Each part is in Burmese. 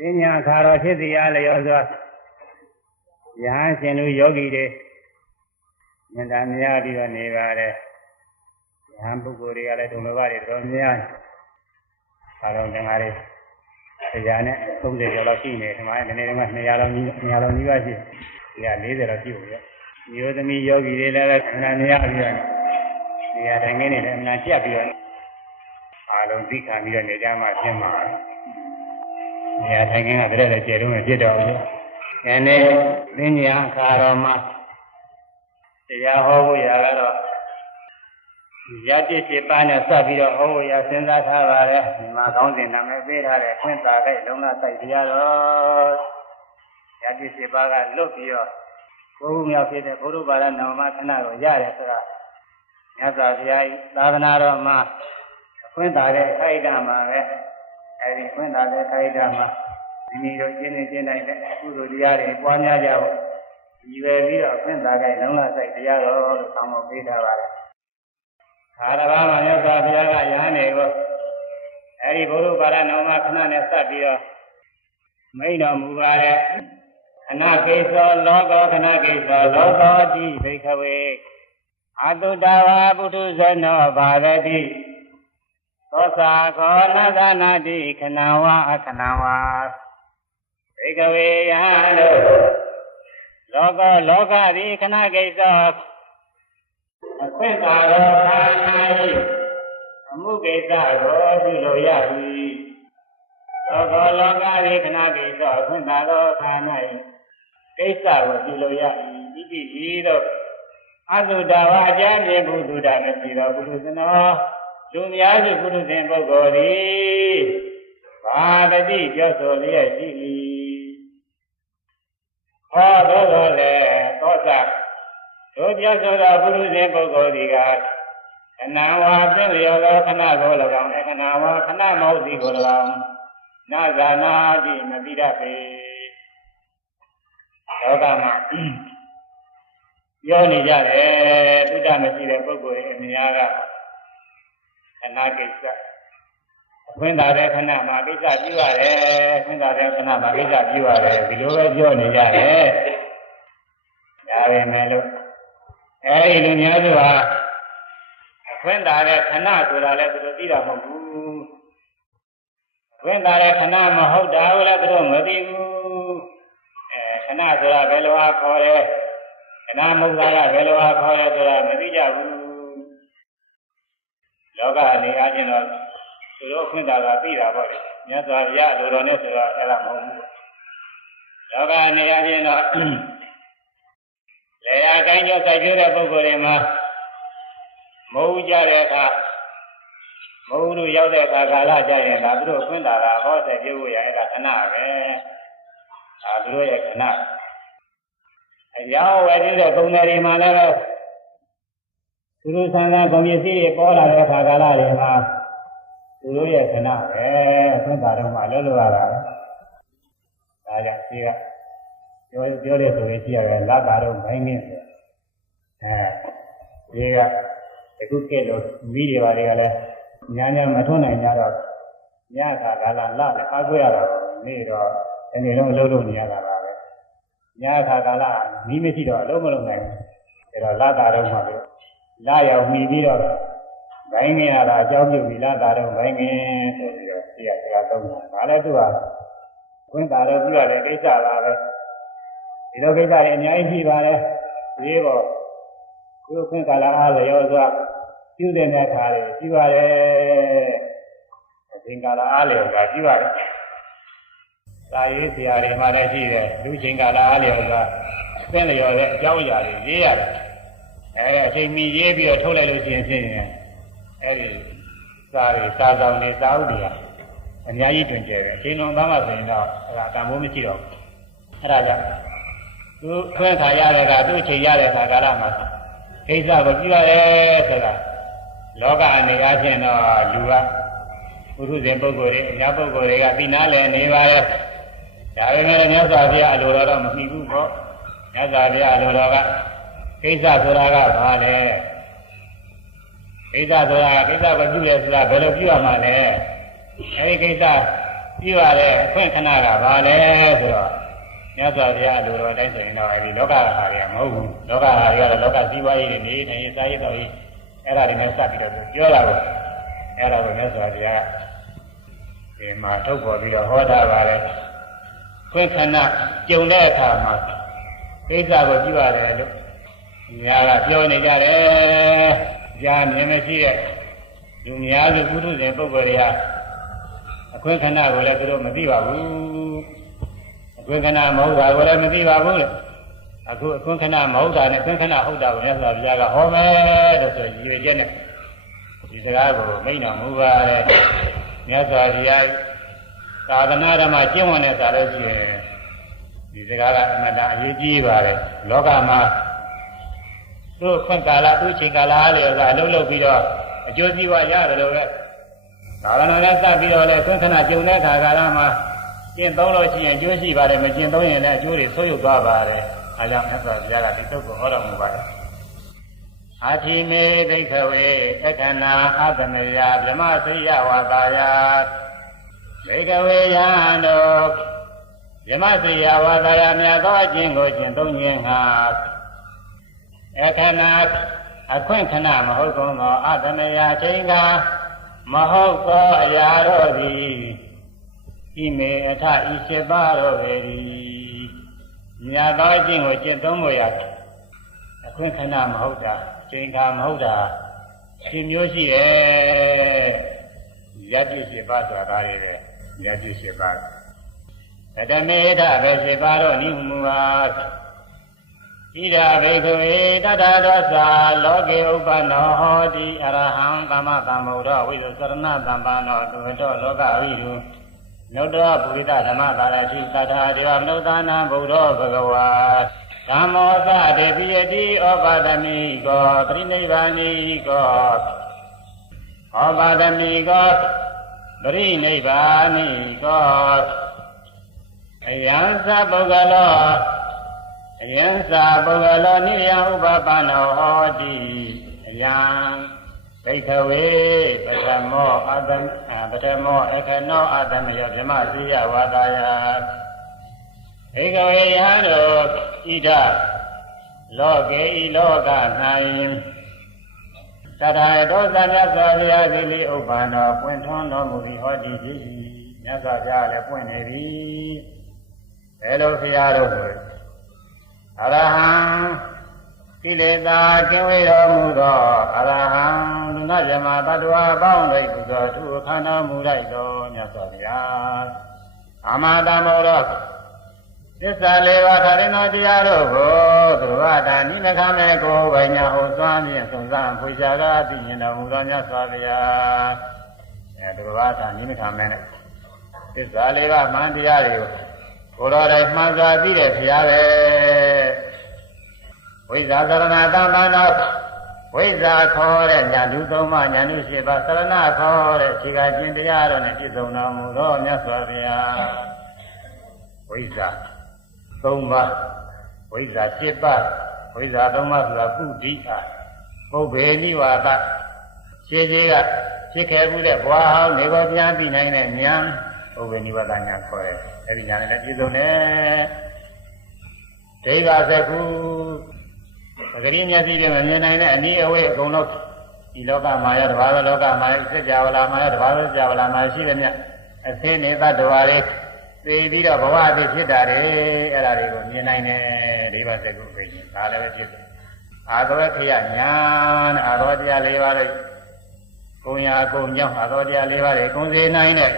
ပညာခါတော်ဖြစ်စီရလျောစွာယဟန်ရှင်လူယောဂီတွေမြတ်တာများပြီးတော့နေပါတယ်ယဟန်ပုဂ္ဂိုလ်တွေကလည်းဒုလဘတွေတော်များအားလုံးတန်ခါးလေးတရားနဲ့30ကျော်လောက်ရှိနေဒီမှာဒီနေ့က200လောက်နီးပါးရှိတရား40လောက်ရှိဘူးပြမျိုးသမီးယောဂီတွေလည်းအမှန်များပြီးတော့နေရာတိုင်းနေလည်းအမှန်ကြက်ပြီးတော့အားလုံးသိခံပြီးတော့နေကြမှဖြစ်မှာနေရာတိုင်းကတည်းကကျေတုံးနဲ့ပြစ်တော်ဘူး။ဒီနေ့သင်ညာခါတော်မှာတရားဟောဖို့ရတော့ရတိ7ပါးနဲ့စပ်ပြီးတော့ဟောဖို့ရစဉ်းစားထားပါတယ်။ဒီမှာကောင်းစဉ်နာမည်ပေးထားတဲ့ခွင့်သာတဲ့လုံလစိုက်တရားတော်ရတိ7ပါးကလွတ်ပြီးတော့ဘုရားမြောက်ဖြစ်တဲ့ဘုရုပါဒနာမခဏတော်ရတယ်ဆိုတာမြတ်စွာဘုရားသာသနာတော်မှာခွင့်သာတဲ့အခိုက်အတန့်မှာပဲအဲဒီခွင့်သာတဲ့ခိုက်တာမှာဒီနည်းတော့ကျင်းနေကျင်းတိုင်းတဲ့ကုသိုလ်တရားတွေပွားများကြဖို့ဒီပဲပြီးတော့ခွင့်သာတဲ့လုံလစိုက်တရားတော်လို့ဆောင်းမပေးထားပါတယ်။ခါတစ်ပါးမှာမြတ်စွာဘုရားကယဟန်တွေကိုအဲဒီဘုရုပါဒနာမခဏနဲ့စပ်ပြီးတော့မိန့်တော်မူပါတယ်။ခဏကိစ္စလောကခဏကိစ္စလောကတိဘိက္ခဝေအတုတဝါပုထုဇနောဘာဝတိသောသာခောနသနာတိခဏဝါအခဏဝါဧကဝေယံတို့လောကတိခဏကိစ္စအခွင့်သာတော်ခန္ဓာ၏အမှုကိစ္စကိုပြုလို့ရ၏လောကတိခဏကိစ္စအခွင့်သာတော်ခန္ဓာ၏ကိစ္စကိုပြုလို့ရ၏ဤတိဤတို့အသုတဝါအကျဉ်းဘုဒ္ဓတာမရှိတော်ပုထုဇနောလူများစုပုထုဇဉ်ပုဂ္ဂိုလ်သည်ဘာတတိပြောဆိုလျက်ရှိ၏ဟောတော်လည်းသောသတို့ပြောဆိုသောပုထုဇဉ်ပုဂ္ဂိုလ်သည်ကခဏဝါပြည့်လျော်သောခဏကို၎င်းခဏဝါခဏမဟုတ်သည်ကို၎င်းနာဇာနာတိမတိရပေလောကမှာပြောနေကြတယ်သုတမရှိတဲ့ပုဂ္ဂိုလ်ရဲ့အများကခဏကိစ္စအခွင့်သာတဲ့ခဏမှာကိစ္စပြုရတယ်အခွင့်သာတဲ့ခဏမှာကိစ္စပြုရတယ်ဒီလိုပဲပြောနေကြတယ်ဒါပဲမဲ့လို့အဲဒီလူများစုဟာအခွင့်သာတဲ့ခဏဆိုတာလည်းသူတို့သိတာမဟုတ်ဘူးအခွင့်သာတဲ့ခဏမဟုတ်တာကိုလည်းသူတို့မသိဘူးခဏဆိုတာဘယ်လိုအားခေါ်လဲခဏမဟုတ်တာကဘယ်လိုအားခေါ်လဲဆိုတာမသိကြဘူးလောကအနေအချင်းတော့သူတို့ခွင့်တာကသိတာပေါ့လေမြတ်စွာဘုရားလိုတော်နဲ့ဆိုတော့အဲ့ဒါမဟုတ်ဘူးလောကအနေအချင်းတော့လေယာကိုင်းကျော်စိုက်ပြတဲ့ပုဂ္ဂိုလ်တွေမှာမဟုတ်ကြတဲ့အခါမဟုတ်လို့ရောက်တဲ့အခါကာလကြရင်ဒါသူတို့ခွင့်တာကဟောစိုက်ပြဖို့ရအဲ့ဒါခဏပဲဒါသူတို့ရဲ့ခဏအကြောင်းဝယ်ပြီးတဲ့ပုံစံတွေမှာလည်းသူတို့ဆန်းဆန်းကုန်ပစ္စည်းတွေပေါ်လာတဲ့အခါကာလတွေမှာသူတို့ရဲ့ခဏပဲအခွင့်အာဏာတော့မှလွတ်လွတ်ရတာဒါကြောင့်ဒီကပြောတဲ့ဆိုရင်ရှိရတယ်လက်တာတော့မိုင်းနေတယ်ဒီကအခုကဲလို့မိတွေပါတွေကလည်းညာမထွန်းနိုင်ကြတော့ညခါကာလလာအားကိုးရတာနေတော့ဒီနေ့လုံးအလုပ်လုပ်နေရတာပါပဲညခါကာလမိမရှိတော့အလုပ်မလုပ်နိုင်ဘူးဒါတော့လက်တာတော့မှပဲလာရောက်မိပြီးတော့ဘိုင်းငင်ရတာအကြောင်းပြုပြီးလာတာတော့ဘိုင်းငင်ဆိုပြီးတော့ဒီကစကားသုံးတာဒါလည်းသူကခွင့်တာတော့ပြုရတဲ့ကိစ္စပါပဲဒီလိုကိစ္စတွေအများကြီးရှိပါတယ်ဒီတော့ကိုယ်ခွင့်ကာလအားလျော်စွာပြုတဲ့နေခါတွေပြုရတယ်အချိန်ကာလအားလျော်စွာပြုရတယ်သာရေးဆရာတွေမှာလည်းရှိတယ်လူချိန်ကာလအားလျော်စွာသင်လျော်တဲ့အကြောင်းအရာတွေရေးရတယ်အချိန်မီရေးပြီးတော့ထုတ်လိုက်လို့ရှိရင်ဖြစ်ရင်အဲဒီစာတွေစာဆောင်တွေစာအုပ်တွေအများကြီးတွင်ကျတယ်အချိန်လုံးသားမှဆိုရင်တော့အဲဒါတန်ဖိုးမရှိတော့ဘူးအဲဒါကြောင့်သူခွင့်ခါရတဲ့ကသူ့အချိန်ရတဲ့ခါကာလမှာကိစ္စကိုပြုရတယ်ဆိုတာလောကအနေအချင်းတော့လူကပုထုဇဉ်ပုဂ္ဂိုလ်တွေအများပုဂ္ဂိုလ်တွေကသိနာလဲနေပါရဲ့ဒါပေမဲ့မြတ်စွာဘုရားအလိုတော်တော့မသိဘူးပေါ့မြတ်စွာဘုရားအလိုတော်ကကိစ္စဆိုတာကဘာလဲကိစ္စဆိုတာကိစ္စကိုပြုလဲဆိုတာဘယ်လိုပြုရမှာလဲအဲဒီကိစ္စ ပြီးပါလေအခွင့်ခဏကပါလေဆိုတော့မြတ်စွာဘုရားလိုတော်တိုင်းဆိုရင်တော့အဲဒီလောကဟာတွေကမဟုတ်ဘူးလောကဟာတွေကတော့လောကစည်းဝါးရေးတွေနေနေစားရတော့ရေးအဲ့ဒါတွေနဲ့စပ်ပြီးတော့ပြောတာကိုအဲ့ဒါကိုမြတ်စွာဘုရားဒီမှာထုတ်ပေါ်ပြီးတော့ဟောတာပါလေခွင့်ခဏကြုံတဲ့အခါမှာကိစ္စကိုပြုရတယ်လို့များကပြောနေကြတယ်ကြားမြင်မရှိတဲ့လူများစုပုထုဇဉ်ပုဂ္ဂိုလ်တွေဟာအခွင့်ခဏကိုလည်းသူတို့မသိပါဘူးအခွင့်ခဏမဟုတ်တာကိုလည်းမသိပါဘူးလေအခုအခွင့်ခဏမဟုတ်တာနဲ့အခွင့်ခဏဟုတ်တာကိုမြတ်စွာဘုရားကဟောမယ်လို့ဆိုရည်ရွယ်ချက်နဲ့ဒီစကားကိုမိန့်တော်မူပါတယ်မြတ်စွာဘုရားသာသနာဓမ္မကျင့်ဝတ်နဲ့ဆိုလို့ရှိရင်ဒီစကားကအမှန်တန်အရေးကြီးပါတယ်လောကမှာသူ့ခွင့်ကာလသူ့ချိန်ကာလအားလျော်စွာအလုပ်လုပ်ပြီးတော့အကျိုးစီးပွားရတယ်လို့ပဲသာသနာနဲ့စပ်ပြီးတော့လည်းခွင့်ခဏကြုံတဲ့အခါကာလမှာကျင့်သုံးလို့ရှိရင်အကျိုးရှိပါတယ်မကျင့်သုံးရင်လည်းအကျိုးတွေဆုတ်ယုတ်သွားပါတယ်အဲကြောင့်မြတ်စွာဘုရားကဒီသုတ်ကိုဟောတော်မူပါတယ်အာတိမေဒိဋ္ဌဝေအခဏာအသမယဗြဟ္မစိယဝါသာယဒိဋ္ဌဝေယံတို့ဗြဟ္မစိယဝါသာယမြတ်သောအကျင့်ကိုကျင့်သုံးခြင်းဟာအခဏာအခွင့်ခဏမဟုတ်ကုန်သောအသမယချိန်ကမဟုတ်သောအရာတို့သည်ဤမေအထဤရှိပါတော့ပေ၏မြတ်သောအကျင့်ကိုကျင့်သုံးလို့ရအခွင့်ခဏမဟုတ်တာချိန်ခါမဟုတ်တာရှင်မျိုးရှိတယ်ယတ္တိရှိပါဆိုတာဒါတွေပဲယတ္တိရှိပါတမေထပဲရှိပါတော့နိမူဟာဣဒာဘိက္ခဝေတတ္တသောသာလောကေဥပ္ပနောဟောတိအရဟံသမ္မာသမ္ဗုဒ္ဓဝိသုသရဏသမ္ပန္နောတုတောလောကဝိတုနုတ္တပုရိသဓမ္မပါရတိသတ္ထာဒေဝမနုဿာနာဗုဒ္ဓဘဂဝါဓမ္မောသတေပိယတိဩပါဒမိကောပရိနိဗ္ဗာနိကောဩပါဒမိကောပရိနိဗ္ဗာနိကောအယံသပုဂ္ဂလောအယံသာပုဂ္ဂလောနိယဥပပန္နောဟောတိအယံဘိက္ခဝေပထမောအခနောအတမယောဗြဟ္မစိယဝါဒာယဘိက္ခဝေယံတို့ဣဒလောကေဤလောက၌သတ္ထာတောသမြတ်စွာဘုရားသည်လေဥပ္ပန္နောပွင့်ထွန်းတော်မူပြီးဟောတိဖြစ်၏မြတ်စွာဘုရားလည်းပွင့်နေပြီဘယ်လိုဘုရားတို့ဆိုအရဟံကိလေသာကင်းဝေးတော်မူသောအရဟံလူနာဇမတ္တဝါပေါင်းတို့ကုသိုလ်သူအခန္ဓာမူလိုက်တော်မြတ်စွာဘုရားအမတမောတော်သစ္စာလေးပါးထာရင်တော်တရားတို့ကိုသူဝါဒာနိမခမဲကိုဝိညာဉ်ဟောသွမ်းဖြင့်သုံးစားဖွေရှာသာသိမြင်တော်မူသောမြတ်စွာဘုရားသူဝါဒာနိမခမဲနဲ့သစ္စာလေးပါးမှန်တရားတွေကိုကိုယ်တော်တိုင်မှန်စွာသိတဲ့ဘုရားပဲဝိဇ္ဇာကရဏတမ္ပန္နောဝိဇ္ဇာခေါ်တဲ့ညာလူသုံးပါးညာလူရှိပါသရဏခေါ်တဲ့ခြေကကျင့်တရားတော်နဲ့ပြည့်စုံတော်မူသောမြတ်စွာဘုရားဝိဇ္ဇာသုံးပါးဝိဇ္ဇာ7ပါးဝိဇ္ဇာသုံးပါးဆိုတာပုဒ္ဓိအားပုဗ္ဗေနိဝါဒရှင်းကြီးကဖြစ်ခဲ့မှုတဲ့ဘဝဟောင်းနေပေါ်ပြန်ပြီးနိုင်တဲ့ဉာဏ်ပုဗ္ဗေနိဝါဒဉာဏ်ခေါ်တယ်အဲဒီဉာဏ်နဲ့ပြည့်စုံတယ်ဒိဋ္ဌာစကုပဂရိမျက်စိဖြင့်မမြင်နိုင်တဲ့အနည်းအဝေးအကုန်လုံးဒီလောကမှာရတဘာသောလောကမှာစัจ java လာမှာရတဘာသောစัจ java လာမှာရှိတဲ့မြတ်အသင်းနေသတ္တဝါတွေသိပြီးတော့ဘဝအဖြစ်ဖြစ်တာတွေအဲ့ဒါတွေကိုမြင်နိုင်တယ်ဒိဋ္ဌာစကုပဲရှင်ဒါလည်းပဲဖြစ်တယ်အာသဝခယညာနဲ့အာသောတရား၄ပါးတွေကိုညာကိုကြောင့်အာသောတရား၄ပါးတွေကိုစေနိုင်တဲ့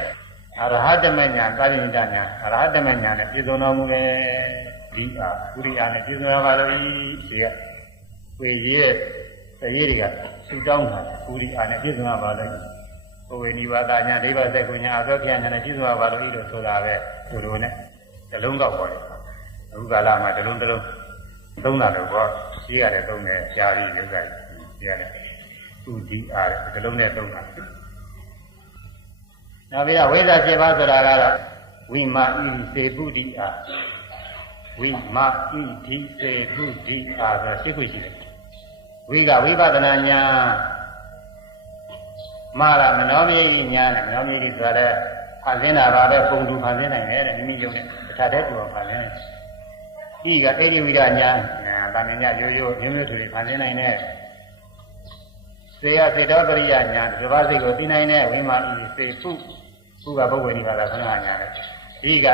အရဟတမညာကာရိဏတညာအရဟတမညာနဲ့ပြည့်စုံတော်မူတယ်ဒီအားပုရိယာနဲ့ပြည့်စုံတော်ပါလို့ဒီကဝေရဲ့တရေတွေကဆူတောင်းတာပုရိယာနဲ့ပြည့်စုံတော်ပါလို့ဘဝေနိဝါဒညာဒိဗ္ဗစက်ကုညာအသောဖျာညာနဲ့ပြည့်စုံတော်ပါလို့လို့ဆိုတာပဲသူတို့နဲ့တလုံးတော့ပေါ်တယ်အခုကာလမှာတလုံးသုံးတာလို့ပေါ့ရှိရတယ်သုံးတယ်ရှားပြီးရုပ်ကရှိရတယ်သူဒီအားတလုံးနဲ့သုံးတာနောက်ပြီးတော့ဝိဇ္ဇာ7ပါးဆိုတာကတော့ဝိမာဣစေပုဒ္ဓိအားဝိမာဣတိစေပုဒ္ဓိအားဆိုရှင်းခုရှိတယ်ဝိကဝိပဿနာဉာဏ်မာရမနောမြေဉာဏ်နဲ့မနောမြေဆိုတာလည်း ဖန်ဆင်းတာပါပဲပုံတူဖန်ဆင်းနိုင်တယ်တဲ့မိမိယုံနဲ့တစ်ထပ်တည်းတူအောင်ဖန်ဆင်းတယ်ဤကအေရိဝိဒညာဗာမညာရိုးရိုးမျိုးမျိုးတူတွေဖန်ဆင်းနိုင်တယ်စေယစေတောပရိယညာဒီဘာစိတ်ကိုသိနိုင်တဲ့ဝိမာဤစေပုပုကပုဂ္ဂိုလ်ဒီပါလားခဏညာတယ်ဤက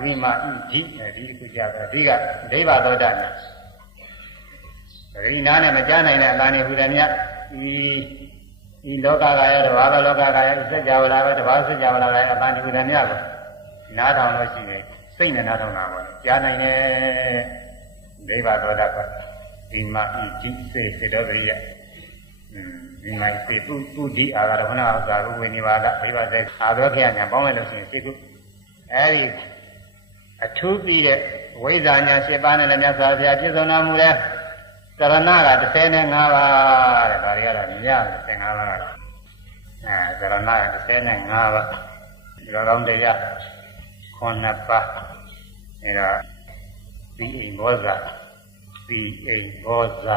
ဝိမာဤဒီဒီခုကြတော့ဒီကဒိဗ္ဗသောတညာဒီနားနဲ့မကြားနိုင်တဲ့အလားနေဟူတယ်မြတ်ဤလောကကရဲ့တဘာဝလောကကရဲ့စัจ java လာပဲတဘာဝစัจ java လာရဲ့အပန်းဒီဟူတယ်မြတ်ကိုနားထောင်လို့ရှိရင်စိတ်နဲ့နားထောင်တာပေါ့ကြားနိုင်တယ်ဒိဗ္ဗသောတကဒီမာဤဒီစေတောပရိယဒီမှာစေပုဒီအာရခဏဥစ္စာကိုဝိနိပါဒဒိဗ္ဗစေအာသောခေယညာပေါင်းလိုက်လို့ရှိရင်စေကုအဲဒီအထူးပြီးတဲ့ဝိဇ္ဇာညာ7ပါးနဲ့လည်းမြတ်စွာဘုရားပြည့်စုံတော်မူတဲ့သရဏက35ပါးတဲ့ဒါတွေကတော့မြင်ရတယ်15ပါးကတော့သရဏက35ပါးဒီလိုကောင်းတရား9ပါးအဲဒါဒီအိမ်ဘောဇာဒီအိမ်ဘောဇာ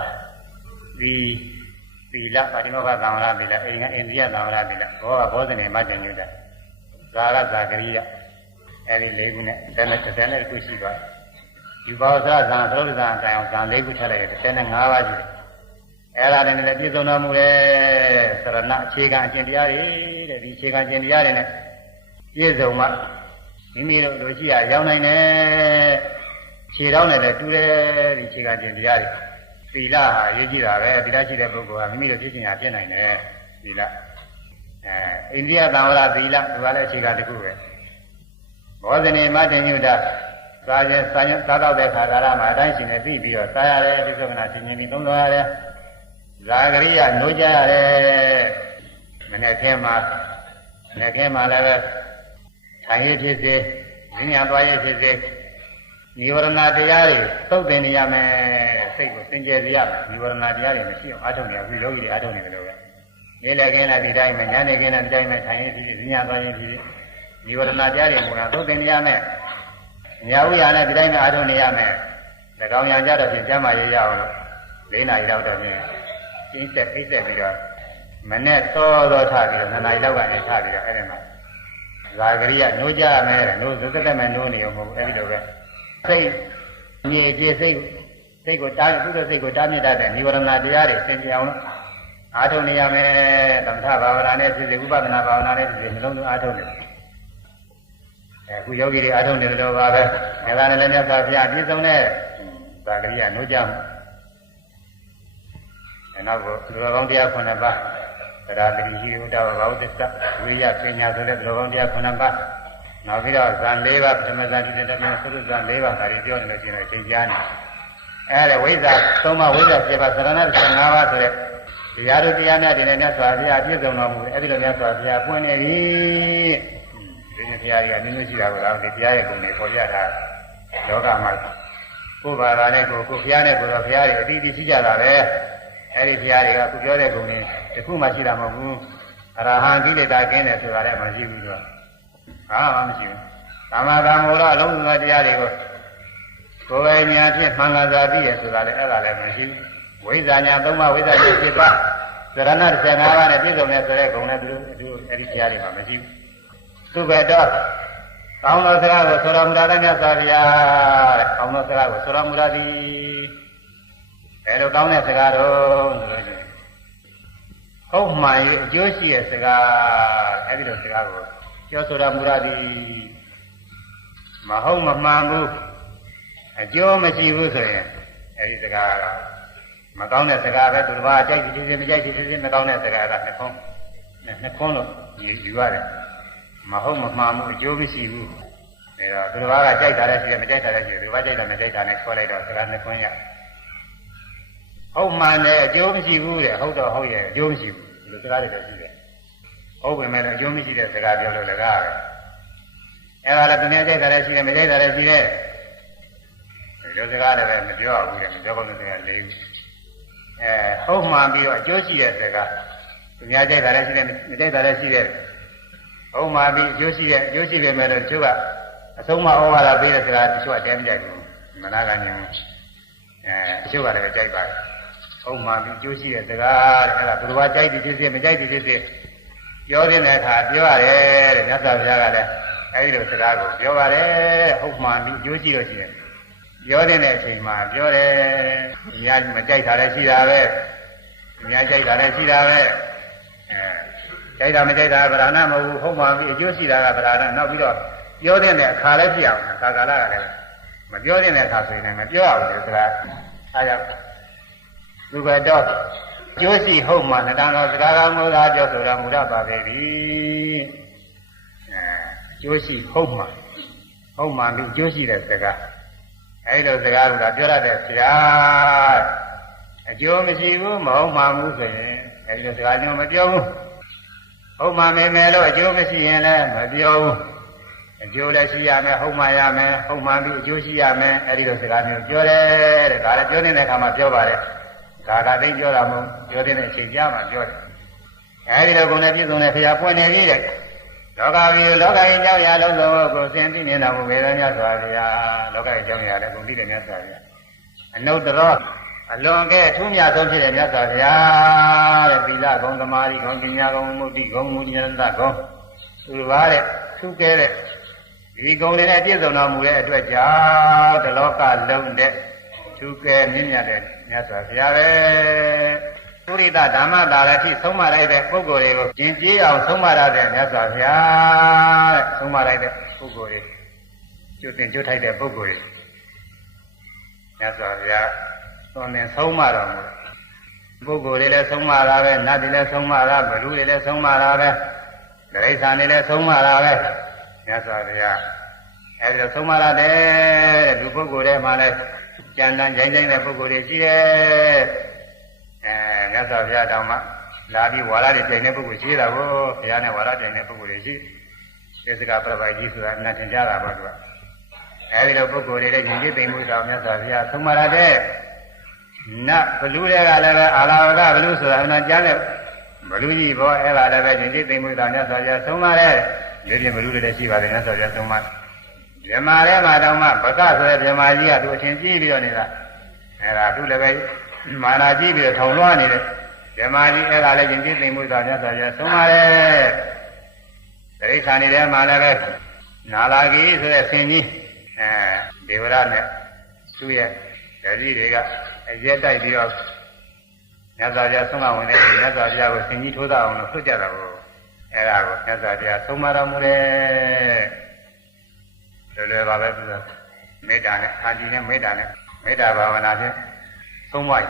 ဒီသီလပါတိမောဟသံဃာသီလအိမ်ကအိန္ဒိယသံဃာသီလဘောကဘောဇနေမတ္တညုတဇာရဇာကရိယအဲဒီ၄ခုနဲ့30ခုရှိပါတယ်ယူပါဇာဇံသရုပ်ဇံတိုင်အောင်ဇံ၄ခုထည့်လိုက်ရင်35ပါးရှိတယ်အဲဒါနဲ့လည်းပြည့်စုံတော်မူတဲ့သရဏအခြေခံအကျင့်တရားတွေတဲ့ဒီအခြေခံအကျင့်တရားတွေနဲ့ပြည့်စုံမှမိမိတို့လိုရှိရရောက်နိုင်တယ်ခြေထောက်နဲ့လည်းတူတယ်ဒီအခြေခံအကျင့်တရားတွေသီလဟာအရေးကြီးတာပဲသီလရှိတဲ့ပုဂ္ဂိုလ်ကမိမိတို့ဖြစ်ချင်တာဖြစ်နိုင်တယ်သီလအိန္ဒိယသံဝရသီလဒီကလည်းအခြေခံတစ်ခုပဲဘောဇနေမတ္တညုတစားရင်စားတော့တဲ့ခါကာလမှာအတိုင်းရှင်နေပြီးပြီးတော့စားရတယ်ဒီသုခနာရှင်ရှင်ပြီးသုံးတော်ရတယ်ဇာဂရိယနိုးကြရတယ်မနေ့ကမှလည်းပဲထိုင်ရဖြစ်စေဉာဏ်သွားရဖြစ်စေနိဝရဏတရားတွေသုတ်သင်နေရမယ်စိတ်ကိုစင်ကြယ်စေရမယ်နိဝရဏတရားတွေမရှိအောင်အားထုတ်နေရဘူးယောဂီတွေအားထုတ်နေတယ်လို့ပဲနေလည်းခင်းလည်းဒီတိုင်းပဲညနေခင်းလည်းဒီတိုင်းပဲထိုင်ရဖြစ်စေဉာဏ်သွားရဖြစ်စေနိဝရဏတရားတွေမူတာသုတ်သင်နေရမယ်ညာဝိရနဲ့ဒီတိုင်းပဲအားထုတ်နေရမယ်၎င်းရံကြတော့ပြင်ကျမ်းမာရေးရအောင်လို့၄နာရီလောက်တော့ပြင်ကျင်းဆက်အိပ်ဆက်ပြီးတော့မနဲ့စောတော့ထပြီးတော့2နာရီလောက်ကနေထပြီးတော့အဲ့ဒီမှာဇာဂရိယညှိုးကြမယ်တဲ့ညှိုးစသက်မဲ့ညှိုးနေရောမဟုတ်ဘူးအဲ့ဒီလိုပဲစိတ်မြေပြေစိတ်ကိုတားကုသိုလ်စိတ်ကိုတားမြစ်တတ်တဲ့နိဝရဏတရားတွေသင်ကြအောင်လို့အားထုတ်နေရမယ်သမထဘာဝနာနဲ့ဖြစ်စေဥပဒနာဘာဝနာနဲ့ဖြစ်စေနှလုံးသွင်းအားထုတ်နေအခုယောဂီတွေအားထုတ်နေတယ်လို့ပါပဲ။ဒါကလည်းမြတ်စွာဘုရားပြည့်စုံတဲ့ဇာဂရိယနှိုးကြမှု။နောက်ကိုသူတော်ကောင်းတရား9ပါးသရတိဟိဥဒ္ဒဝဘာဝတ္တဝိရိယပညာဆိုတဲ့သူတော်ကောင်းတရား9ပါးနောက်ပြီးတော့ဇန်4ပါးပထမဇန်ဒီတဲ့ပြန်သုဇန်4ပါးဒါတွေပြောနေလို့ရှိရင်အချိန်ကြားနေ။အဲဒီဝိဇ္ဇာ3ပါးဝိဇ္ဇာ7ပါးသရဏ15ပါးဆိုတဲ့တရားတို့တရားများတွေနဲ့မြတ်စွာဘုရားပြည့်စုံတော်မူတယ်။အဲဒီလိုမြတ်စွာဘုရားပွင့်နေပြီ။ဒီတရားတွေကနည်းနည်းရှိတာကိုတော့ဒီတရားရဲ့ဂုဏ်တွေပေါ်ပြတာလောကမှာကိုယ်ဘာသာနဲ့ကိုယ်ဘုရားနဲ့ကိုယ်တော်ဘုရားတွေအတိအကျရှိကြတာပဲအဲဒီဘုရားတွေကခုပြောတဲ့ဂုဏ်တွေတစ်ခုမှရှိတာမဟုတ်ဘူးအရဟံကိလေသာကင်းတယ်ဆိုတာလည်းမရှိဘူးတော့ဘာမှမရှိဘူးသမ္မာသမ္ဗုဒ္ဓအလုံးစုံသောတရားတွေကိုကိုယ်ပဲဉာဏ်ဖြင့်မှန်ကန်စွာသိရဆိုတာလည်းအဲ့ဒါလည်းမရှိဘူးဝိဇ္ဇာညာ3ပါးဝိဇ္ဇာ7ပါးသရဏ15ပါးနဲ့ပြည့်စုံတဲ့ဆိုတဲ့ဂုဏ်နဲ့သူအဲ့ဒီတရားတွေမှာမရှိဘူးသူပဲတော့ကောင်းသောစကားကိုဆိုတော်မူတာလည်းမြတ်စွာဘုရားကောင်းသောစကားကိုဆိုတော်မူတာသည်ဘယ်လိုကောင်းတဲ့စကားတော့ဆိုလို့ရှိရင်ဟုတ်မှန်ရဲ့အကျိုးရှိတဲ့စကားအဲ့ဒီလိုစကားကိုပြောဆိုတော်မူတာသည်မဟုတ်မမှန်ဘူးအကျိုးမရှိဘူးဆိုရင်အဲ့ဒီစကားကမကောင်းတဲ့စကားပဲသူတစ်ပါးကြိုက်ဖြစ်ဖြစ်မကြိုက်ဖြစ်ဖြစ်မကောင်းတဲ့စကားကနှစ်ခွန်းလို့ယူရတယ်မဟုတ်မမှန်ဘူးအကျိုးမရှိဘူးအဲတော့သူတစ်ပါးကကြိုက်တာလည်းရှိတယ်မကြိုက်တာလည်းရှိတယ်သူတစ်ပါးကြိုက်တာမကြိုက်တာနဲ့ဆွဲလိုက်တော့စကားနှစ်ခွန်းရဟုတ်မှန်တယ်အကျိုးမရှိဘူးတဲ့ဟုတ်တော့ဟုတ်ရဲ့အကျိုးမရှိဘူးဒီလိုစကားတွေလည်းရှိတယ်ဟုတ်ပေမဲ့အကျိုးမရှိတဲ့စကားပြောလို့လည်းကားပဲအဲဒါလည်းသူများကြိုက်တာလည်းရှိတယ်မကြိုက်တာလည်းရှိတယ်ဒီလိုစကားလည်းပဲမပြောဘူးတဲ့မပြောကောင်းတဲ့စကား၄ခုဟုတ်မှန်ပြီးတော့အကျိုးရှိတဲ့စကားသူများကြိုက်တာလည်းရှိတယ်မကြိုက်တာလည်းရှိတယ်ဟုတ်မှပြီးအကျိုးရှိပေမဲ့လို့တချို့ကအဆုံးမဩဝါဒပေးတဲ့စကားတချို့ကတဲမကြိုက်ဘူးမနာကညင်တချို့ကလည်းကြိုက်ပါတယ်ဟုတ်မှပြီးအကျိုးရှိတဲ့စကားတဲ့အဲ့ဒါဘယ်လိုကြိုက်သည်ဖြစ်စေမကြိုက်သည်ဖြစ်စေ ပြောတဲ့အခါပြောရတယ်တဲ့မြတ်စွာဘုရားကလည်းအဲဒီလိုစကားကိုပြောပါတယ်ဟုတ်မှန်ပြီကြိုးကြည့်လို့ရှိရင်ပြောတဲ့အချိန်မှာပြောတယ်အများကြီးမကြိုက်တာလည်းရှိတာပဲအများကြိုက်တာလည်းရှိတာပဲကြိုက်တာမကြိုက်တာဗราဏမဟုတ်ဘူးဟုတ်မှန်ပြီအကျိုးရှိတာကဗราဏနောက်ပြီးတော့ပြောတဲ့အခါလည်းဖြစ်အောင်အခါကာလကလည်းမပြောတဲ့အခါဆိုရင်လည်းမပြောအောင်လေစကားအားကြောင့်သူကတော့ကျိုးရှိဟုတ်မှနတန်တော်စကားကောင်းလို့သာပြောဆိုတော်မူရပါပေပြီကျိုးရှိဟုတ်မှပြီးကျိုးရှိတဲ့စကားအဲဒီလိုစကားကပြောရတဲ့ဆရာအကျိုးမရှိဘူးမဟုတ်မှဘူးဆိုရင်အဲဒီလိုစကားမျိုးမပြောဘူးဟုတ်မှမယ်လို့အကျိုးမရှိရင်လည်းမပြောဘူးအကျိုးလည်းရှိရမယ်ဟုတ်မှရမယ်ဟုတ်မှပြီးအကျိုးရှိရမယ်အဲဒီလိုစကားမျိုးပြောတယ်တဲ့ဒါလည်းပြောနေတဲ့အခါမှာပြောပါတယ်ဒါကသိပြောတာမဟုတ်ပြောတဲ့အချိန်ကြာမှပြောတယ်အဲဒီလိုကုန်နဲ့ပြည့်စုံတဲ့ဖရာပွင့်နေပြီတဲ့လောကကြီးလောကကြီးကြောင့်ရလုံးစုံကိုသင်သိမြင်တော်မူပေသောမြတ်စွာဘုရားလောကကြီးကြောင့်ရလည်းကုန်သိတဲ့မြတ်စွာဘုရားအနုတ္တရောအလွန်ကဲအထူးမြတ်ဆုံးဖြစ်တဲ့မြတ်စွာဘုရားတဲ့သီလဂုဏ်သမာဓိဂုဏ်ပညာဂုဏ်မုဒ္ဒိဂုဏ်မူဉာဏတဂုဏ်သူပါတဲ့သူကဲတဲ့ဒီဂုဏ်တွေနဲ့ပြည့်စုံတော်မူတဲ့အတွက်ကြောင့်တလောကလုံးတဲ့သူကဲမြင့်မြတ်တဲ့မြတ်စွာဘုရားပဲပုရိသဓမ္မတာလည်းထိဆုံးမလိုက်တဲ့ပုဂ္ဂိုလ်တွေကိုကျင့်ကြည်အောင်ဆုံးမရတဲ့မြတ်စွာဘုရားတဲ့ဆုံးမလိုက်တဲ့ပုဂ္ဂိုလ်တွေကျွတ်တင်ကျွတ်ထိုက်တဲ့ပုဂ္ဂိုလ်တွေမြတ်စွာဘုရားသွန်သင်ဆုံးမတော်မူပုဂ္ဂိုလ်တွေလည်းဆုံးမတာပဲနတ်တွေလည်းဆုံးမတာဘလူတွေလည်းဆုံးမတာပဲတိရစ္ဆာန်တွေလည်းဆုံးမတာပဲမြတ်စွာဘုရားအဲဒီလိုဆုံးမရတဲ့လူပုဂ္ဂိုလ်တွေမှာလည်းကြံတန်းကြိုင်တဲ့ပုဂ္ဂိုလ်တွေရှိတယ်မြတ်စွာဘုရားတောင်မှလာပြီးဝါရတွေကြိုင်တဲ့ပုဂ္ဂိုလ်ရှိတာကိုဘုရားနဲ့ဝါရကြိုင်တဲ့ပုဂ္ဂိုလ်တွေရှိသစ္စကပြပိုက်ကြီးဆိုတာအနတ်သင်ကြတာပါသူကအဲဒီလိုပုဂ္ဂိုလ်တွေလည်းညီကြီးသိမ်မှုတော်မြတ်စွာဘုရားဆုံးမရတဲ့နတ်ဘလူတွေကလည်းပဲအာလာဝကဘလူဆိုတာအမှန်ကြားတဲ့ဘလူကြီးဘောအဲ့ဒါလည်းပဲညီကြီးသိမ်မှုတော်မြတ်စွာဘုရားဆုံးမတဲ့ဒီပြင်ဘလူတွေလည်းရှိပါတယ်မြတ်စွာဘုရားဆုံးမဗြဟ္မာထဲမှာတောင်မှဗကဆိုတဲ့ဗြဟ္မာကြီးကသူအထင်ကြီးပြီးတော့နေတာအဲ့ဒါသူလည်းပဲမာနာကြီးပြီးတော့ထောင်လွှားနေတယ်ဗြဟ္မာကြီးအဲ့ဒါလည်းယဉ်ကျေးသိမ်မှုတော်မြတ်စွာဘုရားဆုံးပါတယ်တိရစ္ဆာန်တွေထဲမှာလည်းပဲနာလာဂီဆိုတဲ့ဆင်ကြီးဒေဝရနဲ့သူ့ရဲ့ဓာကြီးတွေကအရက်တိုက်ပြီးတော့မြတ်စွာဘုရားဆုံးမဝင်တဲ့မြတ်စွာဘုရားကိုဆင်ကြီးထိုးသအောင်လို့ဆွတ်ကြတာကိုအဲ့ဒါကိုမြတ်စွာဘုရားဆုံးမတော်မူတယ်လွယ်ပါပဲသူကမေတ္တာနဲ့အာတိနဲ့မေတ္တာနဲ့မေတ္တာဘာဝနာဖြင့်သုံးပါး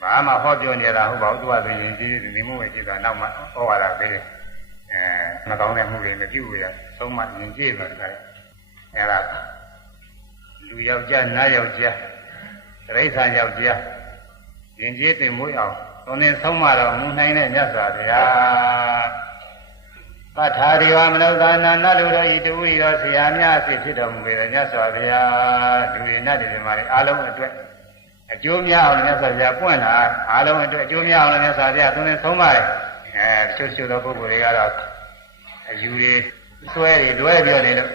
ဘာမှဟောပြောနေတာဟုတ်ပါဘူးသူကဆိုရင်ဒီမှုဝေကြည့်တာနောက်မှဟောရတာပဲမကောင်းတဲ့မှုတွေမပြုဘူးရသုံးမှရင်ကြည့်တာကအဲ့ဒါလူယောက်ျားနတ်ယောက်ျားတိရစ္ဆာန်ယောက်ျားရင်ကြည့်သိမှုအောင်သွန်သင်ဆုံးမတော်မူနိုင်တဲ့မြတ်စွာဘုရားပဋ္ဌာဒီဝမနုဿာနာနလူတို့ဤတူဤသောဆရာများအဖြစ်ဖြစ်တော်မူပေတဲ့မြတ်စွာဘုရားလူရည်နတ်တွေမှာအားလုံးအတွက်အကျိုးများအောင်မြတ်စွာဘုရားပွင့်လာအားလုံးအတွက်အကျိုးများအောင်မြတ်စွာဘုရားသွန်သင်ဆုံးပါတယ်တချို့သောပုဂ္ဂိုလ်တွေကတော့အယူတွေဆွဲတွေတွဲပြောနေလို့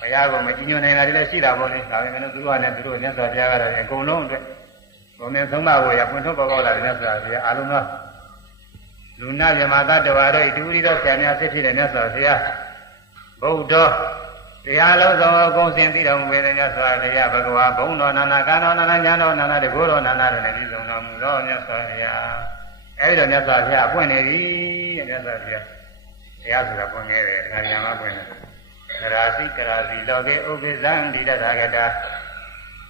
ဘုရားကမကြည်ညိုနိုင်တာတွေလည်းရှိတာပေါ့လေဒါပေမဲ့လို့သူကလည်းသူတို့မြတ်စွာဘုရားကတော့အကုန်လုံးအတွက်ဘုံနဲ့ဆုံးမဖို့ရပွင့်ထုတ်ပေါက်လာတဲ့မြတ်စွာဘုရားအားလုံးသောလူနာမြမသတ္တဝါတို့ဤတူဤသောဆရာများဖြစ်ဖြစ်တဲ့မြတ်စွာဘုရားဗုဒ္ဓတရားလုံးစုံအကုန်စင်ပြီးတော်မူပေတဲ့မြတ်စွာဘုရားဘဂဝါဘုံတော်နာနာကံတော်နာနာညာတော်နာနာတကောတော်နာနာတို့နဲ့ပြည့်စုံတော်မူသောမြတ်စွာဘုရားအဲဒီတော့မြတ်စွာဘုရားပွင့်နေပြီတဲ့မြတ်စွာဘုရားတရားဆိုတာပွင့်နေတယ်ဒါညာမှာပွင့်တယ်ကရာစီလောကေဥပ္ပဇံတိတထာဂတာ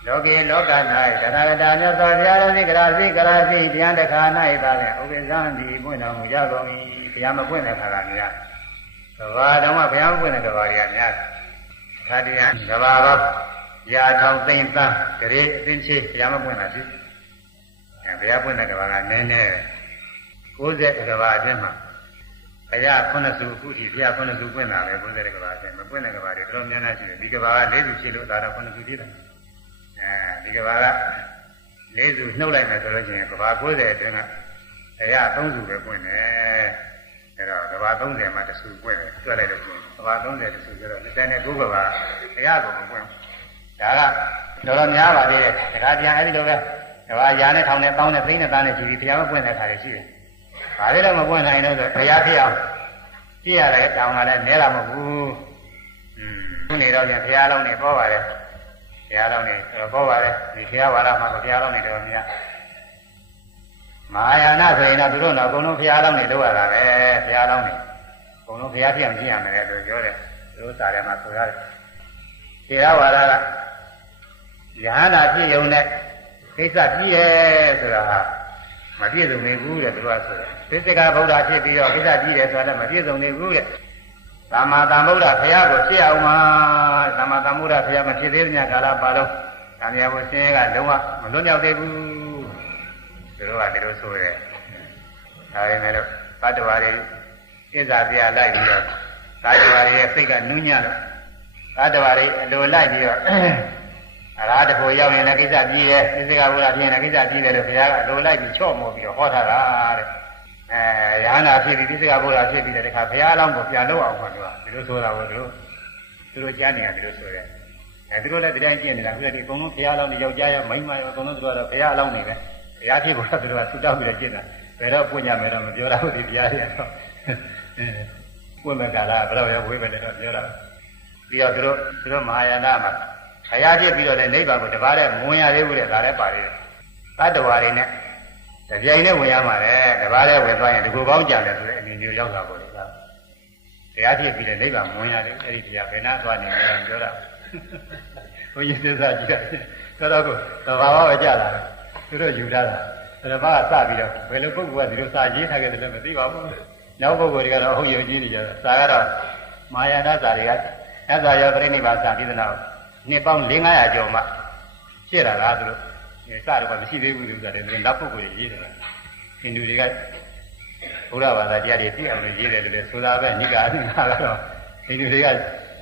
လောကေလောက၌တထာဂတာမြတ်စွာဘုရားတော်စီကရာစီတရားတစ်ခါ၌ပါလေဥပ္ပဇံတိပွင့်တော်မူကြကုန်၏ဘုရားမပွင့်တဲ့ခါကများကဘာတော်မှဘုရားမပွင့်တဲ့ကဘာတွေကများခါတရားကဘာတော့ရာထောင်သိမ့်သန်းဂရေအသိချေဘုရားမပွင့်တာရှိဘုရားပွင့်တဲ့ကဘာကနည်းနည်း90ကဘာအတွင်းမှာဘုရား9စုအခုထိဘုရား9စုပွင့်တာလေ90ကဘာအတွင်းမပွင့်တဲ့ကဘာတွေတော်တော်များများရှိတယ်ဒီကဘာက4စုရှိလို့ဒါတော့9စုဖြစ်တယ်ဒီကဘာက4စုနှုတ်လိုက်မယ်ဆိုလို့ရှိရင်ကဘာ90အတွင်းကဘုရား3စုပဲပွင့်တယ်အဲတော့ကဘာ30မှာ1စုပွင့်တယ်တွက်လိုက်လို့ရှိရင်ကဘာ30 1စုဆိုတော့29ကဘာဘုရားကမပွင့်ဒါကတော်တော်များပါသေးတယ်တခါပြန်အဲဒီလိုပဲကဘာရာနဲ့ထောင်နဲ့တောင်းနဲ့သိန်းနဲ့သားနဲ့ကြည့်ပြီးဘုရားမပွင့်တဲ့ခါတွေရှိတယ်ဘာလို့လဲမပွင့်နိုင်လို့ဆိုဘုရားဖြစ်အောင် ပြည့်ရတယ်တောင်းလာလဲနဲတာမဟုတ်ဘူးခုနေတော့ပြန်ဘုရားလုံးနေပေါ်ပါတယ်ဘုရားလုံးနေပေါ်ပါတယ်ဒီဘုရားဝါဒမှာဘုရားလုံးနေတော့များမဟာယာနဆိုရင်တော့သူတို့တော့အကုန်လုံးဘုရားလုံးနေလို့ရတာပဲဘုရားလုံးနေအကုန်လုံးဘုရားဖြစ်အောင်ရှင်းရမယ်လို့ပြောတယ်သူတို့စာထဲမှာဆိုရတယ်ဘုရားဝါဒကယဟနာဖြစ်ုံနဲ့ကိစ္စပြည့်ရဲ့ဆိုတာမပြည့်စုံနေဘူးတဲ့သူကဆိုတယ်သစ္စကဗုဒ္ဓဖြစ်ပြီးတော့ကိစ္စပြည့်တယ်ဆိုတာလည်းမပြည့်စုံနေဘူးတဲ့သမ္မာသမ္ဗုဒ္ဓဘုရားကိုဖြစ်အောင်မှာသမ္မာသမ္ဗုဒ္ဓဘုရားမဖြစ်သေးတဲ့ကာလပါလုံးသံဃာဘုဆင်းရဲကလုံးဝမလွတ်မြောက်သေးဘူးသူတို့ကဒီလိုဆိုတယ်ဒါပေမဲ့လို့သတ္တဝါတွေဣဇာပြလိုက်ပြီးတော့သတ္တဝါတွေရဲ့စိတ်ကနူးညံ့လို့သတ္တဝါတွေအလိုလိုက်ပြီးတော့အရာတဖို့ရောက်ရင်လည်းကိစ္စကြီးတယ်သစ္စကဘုရားဖြစ်ရင်လည်းကိစ္စကြီးတယ်လို့ဘုရားကအလိုလိုက်ပြီးချော့မော်ပြီးတော့ဟောထားတာတဲ့ရဟန္တာဖြစ်ပြီးသစ္စကဘုရားဖြစ်ပြီးတဲ့အခါဘုရားအလောင်းကိုပြန်လို့အောင်ပါလို့ဒီလိုဆိုတာကိုသူတို့ကြားနေရတယ်လို့ဆိုတယ်သူတို့လည်းဒီတိုင်းကျင့်နေတာခုလည်းဒီအကုန်လုံးဘုရားအလောင်းတွေယောက်ျားရမိန်းမရောအကုန်လုံးသူတို့ကတော့ဘုရားအလောင်းတွေပဲဘုရားဖြစ်ဖို့သူတို့ကဆူတောင်းပြီးတော့ကျင့်တာဘယ်တော့ပွင့်ကြမယ်တော့မပြောတာဟုတ်ဒီဘုရားတွေကတော့ပွင့်မဲ့ကာလဘယ်တော့ရဝေးပဲလည်းတော့ပြောတာပြီးတော့သူတို့မဟာယာနမှာဘုရားဖြစ်ပြီးတော့လည်းနိဗ္ဗာန်ကိုတပါးနဲ့မဝင်ရသေးဘူးတဲ့ဒါလည်းပါသေးတယ်တတ္တဝါတွေနဲ့တပြိုင်နဲ့ဝင်ရမှာလေတပါးနဲ့ဝင်သွားရင်ဒီကိုကောင်းကြတယ်ဆိုတဲ့အနေမျိုးရောက်တာပေါ့လေကဘုရားဖြစ်ပြီးတဲ့နိဗ္ဗာန်ဝင်ရတယ်အဲ့ဒီတရားဘယ်နာသွားနေလဲပြောတာဘုန်းကြီးသစ္စာကြည့်တာတော်တော်ကိုသဘာဝပဲကြတာသူတို့ယူထားတာဓမ္မကစပြီးတော့ဘယ်လိုပုဂ္ဂိုလ်ကဒီလိုစာရေးထားခဲ့တယ်လည်းမသိပါဘူးနောက်ပုဂ္ဂိုလ်တွေကတော့ဟုတ်ယုံကြည်နေကြတာစာကတော့မာယာနာစာတွေကသစ္စာရောပြိဋိဘသာပြဒနာနှစ်ပေါင်း400-500ကျော်မှရှင်းတာလားသူတို့စတော့မရှိသေးဘူးသူကလည်းနောက်ပုဂ္ဂိုလ်တွေရေးတယ်ဟိန္ဒူတွေကဘုရားဘာသာတရားတွေသိအောင်လို့ရေးတယ်လို့ဆိုတာပဲနိကာအသင်္ခါကတော့ဟိန္ဒူတွေက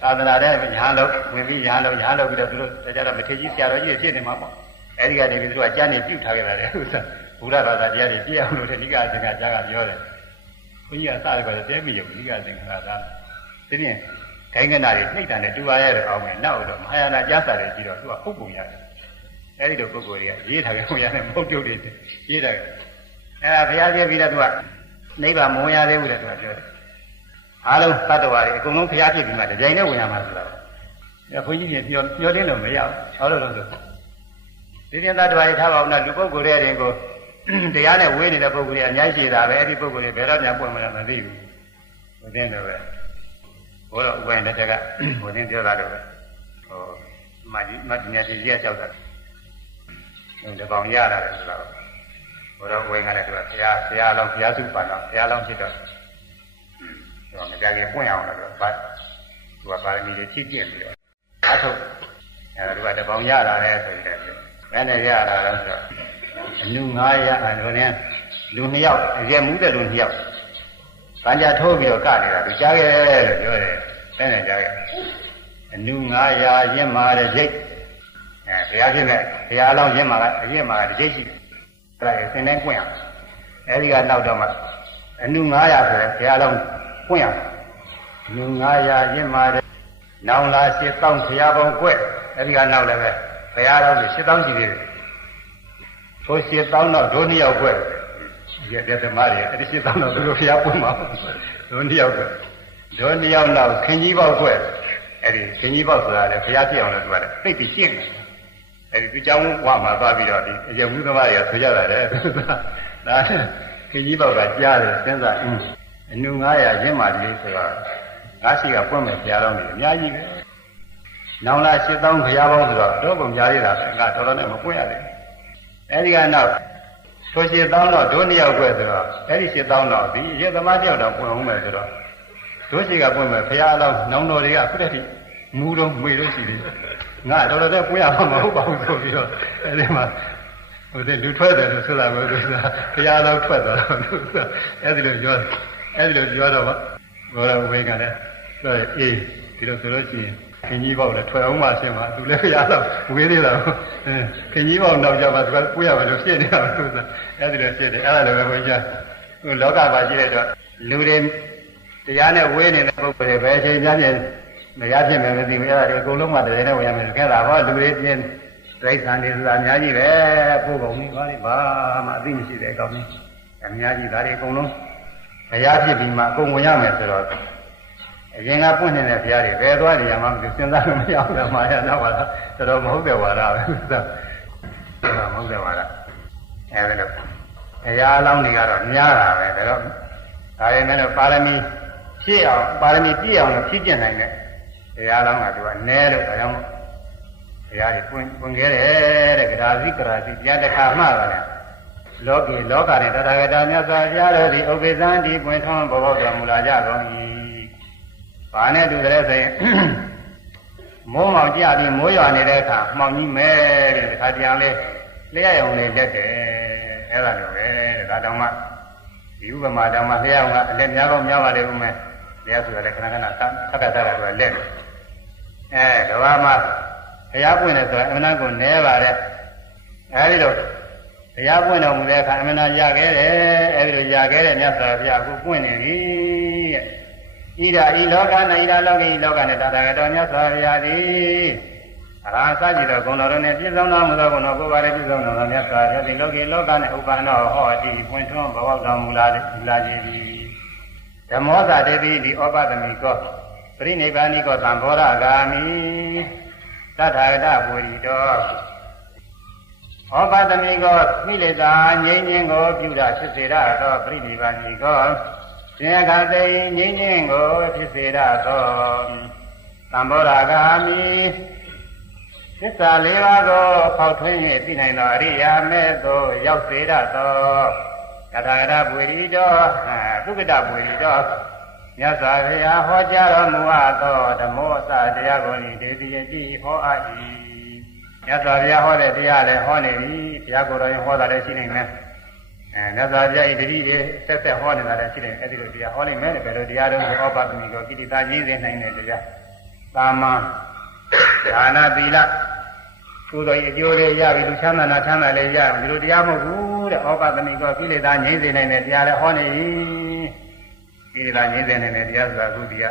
သာသနာတဲ့ညာလို့ဝင်ပြီးညာလို့ပြီးတော့သူတို့ကြတော့မထေကြီးဆရာတော်ကြီးဖြစ်နေမှာပေါ့အဲဒီကနေပြီးသူတို့ကကြားနေပြုတ်ထားခဲ့တာလေဥစ္စာဘုရားဘာသာတရားတွေပြည့်အောင်လို့နိကာအသင်္ခါကြားကပြောတယ်ဘုန်းကြီးကစတယ်ကတော့တဲမိရုံနိကာအသင်္ခါသာဒီပြင်ဒိုင်းကနာတွေနှိမ့်တန်နဲ့တူပါရတဲ့အောင်မယ်နောက်တော့မဟာယာနကြားစာတွေကြည့်တော့သူကပုပ်ပုံရတယ်အဲဒီလိုပုဂ္ဂိုလ်တွေကရေးထားကြပုံရတယ်မဟုတ်ပြုတ်တွေရေးထားကြအဲဒါဘုရားပြပြီးတော့သူကနိဗ္ဗာန်မဝင်ရသေးဘူးတဲ့သူကပြောတယ်အားလုံးသတ္တဝါတွေအကုန်လုံးဘုရားဖြစ်ပြီးမှဒီကြိမ်နဲ့ဝင်ရမှာဆိုတာအဲဘုန်းကြီးတွေပြောတင်းလို့မရဘူးဟောလို့လို့ဆိုဒီတင်သတ္တဝါတွေထားပါဦးနော်လူပုဂ္ဂိုလ်တွေတွေကိုတရားနဲ့ဝေးနေတဲ့ပုဂ္ဂိုလ်တွေအများကြီးရှိတာပဲအဲဒီပုဂ္ဂိုလ်တွေဘယ်တော့မှပွင့်မလာမသိဘူးဟိုတင်းတော့ပဲဘုရားဥပ္ပယလက်ထက်ကဘုရင်ပြောတာတော့ပဲဟိုမဒီနေ့ကြီးရက်ကြောက်တာဒီကောင်ရလာတယ်ဆိုတော့ဘုရားဝင်းကလည်းသူကဘုရားလောင်းဘုရားစုပါတော့ဘုရားလောင်းဖြစ်တော့သူကမကြခင်ပွင့်အောင်လို့သူကပါရမီတွေဖြည့်ပြည့်ပြီးတော့အထုတ်အဲသူကတကောင်ရလာတယ်ဆိုပြီးတော့ဘယ်နဲ့ရလာတော့ဆိုတော့အနု900အဲ့လိုနဲ့လူ2ယောက်အကျယ်မူးတဲ့လူ2ယောက်ဗန်ကြထိုးပြီးတော့ကနေတာသူကြားခဲ့လို့ပြောတယ်အဲ့နဲ့ကြားခဲ့အနု900ရင့်မာတဲ့ရိတ်ဘုရားဖြစ်တဲ့ဘုရားအလောင်းရင့်မာကအရင့်မာကရိတ်ရှိတယ်အဲ့ဒါစင်တိုင်းပွင့်အောင်အဲဒီကနောက်တော့မှအနု900ဆိုတဲ့ဘုရားအလောင်းပွင့်အောင်အနု900ရင့်မာတဲ့နောင်လာ8000ဘုရားပေါင်းကွဲ့အဲဒီကနောက်လည်းပဲဘုရားတော်ကြီး8000ရှိသေးတယ်ဆို8000တော့ဒု2ယောက်ကွဲ့ရဲ့ဓမ္မတွေအဲ့ဒီ8000တော့သူတို့ဘုရားပွင့်မှာဒု2ယောက်ကွဲ့ဒု2ယောက်နောက်ခင်ကြီးပေါက်ကွဲ့အဲ့ဒီခင်ကြီးပေါက်ဆိုတာလေဘုရားဖြစ်အောင်လို့သူကလည်းသိပြီးရှင်းတယ်အဲ့ဒီသူเจ้าဝါမှာသွားပြီးတော့ဒီအယမှုသမားတွေကဆိုကြတာလေဒါခင်ကြီးပေါက်ကကြားတယ်စဉ်းစားအနု900ရင့်မာတယ်ဆိုတော့ငါရှိကပွင့်မဲ့ဘုရားတော်ကြီးအများကြီးပဲနောင်လာ8000ဘုရားပေါင်းဆိုတော့တော့ပုံများသေးတာငါတော်တော်နဲ့မပွင့်ရသေးဘူးအဲ့ဒီကနောက်ဆို8000တော့ဒု2ယောက်ကွဲဆိုတော့အဲ့ဒီ8000တော့ဒီအရေးသမားတယောက်တော့ပွင့်အောင်မယ်ဆိုတော့ဒုရှိကပွင့်မယ်ဘုရားအလောင်းနောင်တော်တွေကခုတည်းကမူတော့မွေလို့ရှိသေးတယ်ငါတော်တော်နဲ့ပွင့်ရမှာမဟုတ်ပါဘူးဆိုပြီးတော့အဲ့ဒီမှာဟိုတဲ့လူထွက်တယ်လို့ဆိုတာကိုသူကဘုရားအလောင်းထွက်သွားတော့သူကအဲ့ဒီလိုပြောတော့ဘောရဝေကလည်းပြောအေးဒီလိုဆိုလို့ရှိရင်ခင်ကြီးပေါက်လည်းထွက်အောင်မှရှင်းမှာသူလည်းဘုရားတော့ဝေးသေးတာခင်ကြီးပေါက်နောက်ကြပါသူကကိုရမယ်လို့ဖြစ်နေတာသူကအဲ့ဒီလိုဖြစ်တယ်အဲ့ဒါလည်းပဲဘုရားဟိုလောကမှာရှိတဲ့တော့လူတွေတရားနဲ့ဝေးနေတဲ့ပုဂ္ဂိုလ်တွေပဲအချိန်များပြန်မရဖြစ်မယ်မသိဘူးအဲ့ဒါတွေအကုန်လုံးမှတည်းနဲ့ဝင်ရမယ်ခဲ့တာဟောလူတွေပြင်းတိရစ္ဆာန်တွေဆိုတာအများကြီးပဲပို့ကုန်ကြီးဘာမှအသိမရှိတဲ့အကောင်းကြီးအများကြီးဒါတွေအကုန်လုံး ရားဖြစ်ပြီးမှအကုန်ဝင်ရမယ်ဆိုတော့အရင်ကပွင့်နေတဲ့ဘုရားတွေဘယ်သွားနေရမှမသိစဉ်းစားလို့မရဘူးလားမာယာနောက်ပါလားတော်တော်မဟုတ်တဲ့ဝါဒပဲဆိုတာမဟုတ်တဲ့ဝါဒအဲဒီလိုဘုရားအလောင်းတွေကတော့များတာပဲဒါတော့ဒါရင်လည်းပါရမီဖြည့်အောင်ပါရမီပြည့်အောင်လို့ဖြည့်ကျင့်နိုင်တဲ့ဘုရားအလောင်းကသူကနဲလို့ဒါကြောင့်ဘုရားကြီးပွင့်ခဲ့တယ်တဲ့ဂရာစီပြန်တစ်ခါမှတော့လေလောကီလောကနဲ့တထာဂတာမြတ်စွာဘုရားတို့သည်ဥပ္ပဇံဒီပွင့်ထွန်းဘောတော်မူလာကြကုန်၏ဘာနဲ့တူတယ်ဆိုရင်မိုးမောင်ကြပြီးမိုးရွာနေတဲ့အခါမှောင်ကြီးမဲတဲ့တခါတည်းလေးလျှက်ရုံလေးလက်တယ်အဲ့ဒါလိုပဲတဲ့ဒါတောင်မှဒီဥပမာတောင်မှလျှက်ရုံကအလက်များကောင်းများပါလေဦးမဲလျှက်ဆိုရတဲ့ခဏခဏသက်ကတာကလက်တယ်ကဘာမှာဘုရားပွင့်တယ်ဆိုရင်အမှန်ကိုနဲပါတယ်အဲဒီလိုဘုရားပွင့်တော်မူတဲ့အခါအမှန်ရခဲ့တယ်အဲဒီလိုရခဲ့တဲ့မြတ်စွာဘုရားအခုပွင့်နေပြီတဲ့ဤလောက၌ဤလောကီလောကနဲ့တာဂတော်မြတ်စွာဘုရားသည်အရာစကြည်သောဂုဏ်တော်တို့နဲ့ပြည့်စုံတော်မူသောဂုဏ်တော်ကိုယ်ပါလည်းပြည့်စုံတော်မြတ်စွာဘုရားသည်လောကီလောကနဲ့ဥပ္ပန္နောဟောတိပွင့်ထွန်းဘဝတော်မူလာခြင်းသည်ဓမ္မောသတေတိဒီဩပသမိကောပရိနိဗ္ဗာနိကောသံဘောရဂာမိတထာဂတပုရိတောဩပသမိကောမိလေသာငြိမ်းခြင်းကိုပြုတာဖြစ်စေရသောပရိနိဗ္ဗာနိကောရှင်ခသိငြိမ်းခြင်းကိုဖြစ်စေရသောသံဘောရဂာမိသစ္စာလေးပါးကိုဖောက်ထွင်း၍သိနိုင်သောအရိယာမေသို့ရောက်စေရသောတထာဂတပုရိတောသုက္ကတပုရိတောမြတ်စွာဘုရားဟောကြားတော်မူအပ်သောဓမ္မောသတရားကိုဒေတိယတိဟောအပ်၏မြတ်စွာဘုရားဟောတဲ့တရားလည်းဟောနေပြီဘုရားကိုယ်တော်ရင်ဟောတာလည်းရှိနေမယ်မြတ်စွာဘုရားဤတတိယဆက်ဆက်ဟောနေတာလည်းရှိတယ်အဲဒီလိုတရားဟောလိမ့်မယ်ဘယ်လိုတရားတော်ကိုဩပသမိကိုကိတိတာကြီးစေနိုင်တဲ့တရားသာမန်ဒါနသီလကုသိုလ်အကျိုးတွေရပြီလူချမ်းသာနာချမ်းသာလေးရပြီဒီလိုတရားမဟုတ်ဘူးတဲ့ဩပသမိကိုကိလေသာငြိမ်းစေနိုင်တဲ့တရားလည်းဟောနေပြီကိလေသာငြိမ်းစေနိုင်တဲ့တရားဆိုတာအခုဒီက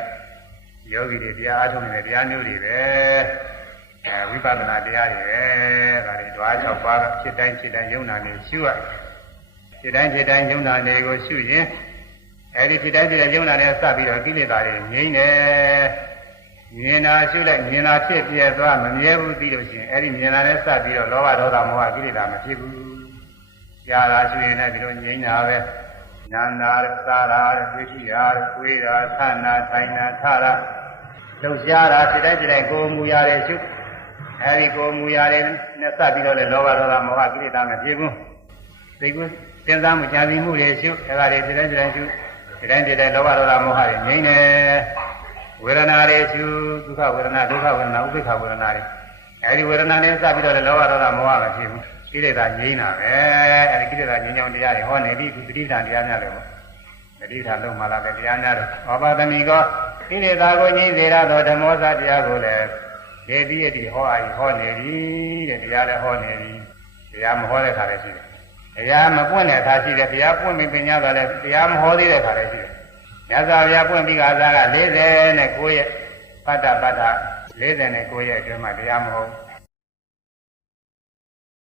ယောဂီတွေတရားအားထုတ်နေတဲ့တရားမျိုးတွေပဲဝိပဿနာတရားတွေပဲဒါတွေဓဝါ6ပါးကဖြစ်တိုင်းယုံနာနေရှုရဖြစ်တိုင်းယုံနာနေကိုရှုရင်အဲဒီဖြစ်တိုင်းယုံနာနေစပြီးတော့ကိလေသာတွေငြိမ်းတယ်မြင်တာရှုလိုက်မြင်တာဖြစ်ပြဲသွားမမြဲဘူးသိလို့ရှိရင်အဲဒီမြင်တာနဲ့စပြီးတော့လောဘဒေါသမောဟကိလေသာမဖြစ်ဘူးကြားတာရှုရင်လည်းဒီလိုငြိမ်းတာပဲနာနာရစားတာသိရှိတာကိုယ်တာဆန္နာထိုင်တာထတာလှုပ်ရှားတာဖြစ်တိုင်းကိုယ်မူရတဲ့ရှုအဲဒီကိုယ်မူရတဲ့နဲ့စပြီးတော့လေလောဘဒေါသမောဟကိလေသာမဖြစ်ဘူးသိကုစဉ်းစားမှုကြာစီမှုတွေရှုအဲဒါတွေဖြစ်တိုင်းရှုဖြစ်တိုင်းလောဘဒေါသမောဟတွေငြိမ်းတယ်ဝေဒနာတွေရှုဒုက္ခဝေဒနာဒုက္ခဝေဒနာဥပိ္ပခဝေဒနာတွေအဲဒီဝေဒနာနဲ့စပြီးတော့လေလောဘဒေါသမောဟမဖြစ်ဘူးကိလေသာငြိမ်းတာပဲအဲဒီကိလေသာငြိမ်းကြောင်းတရားတွေဟောနေပြီသတိဓာန်တရားများတယ်ပေါ့သတိဓာန်လုံးမှလာတဲ့တရားများတယ်ဩပသမိကောကိလေသာကိုငြိမ်းစေရသောဓမ္မောသတရားကိုလည်းဒေတိယတိဟောအားဟောနေပြီတဲ့တရားလည်းဟောနေပြီတရားမဟောတဲ့ခါလည်းရှိတယ်တရားမပွင့်တဲ့အခါရှိတယ်တရားပွင့်ပြီးပညာတော်လည်းတရားမဟောသေးတဲ့အခါလည်းရှိတယ်မြတ်စွာဘုရားပွင့်ပြီးကစားက49ရက်ပတ္တ49ရက်အတွင်းမှာတရားမဟုတ်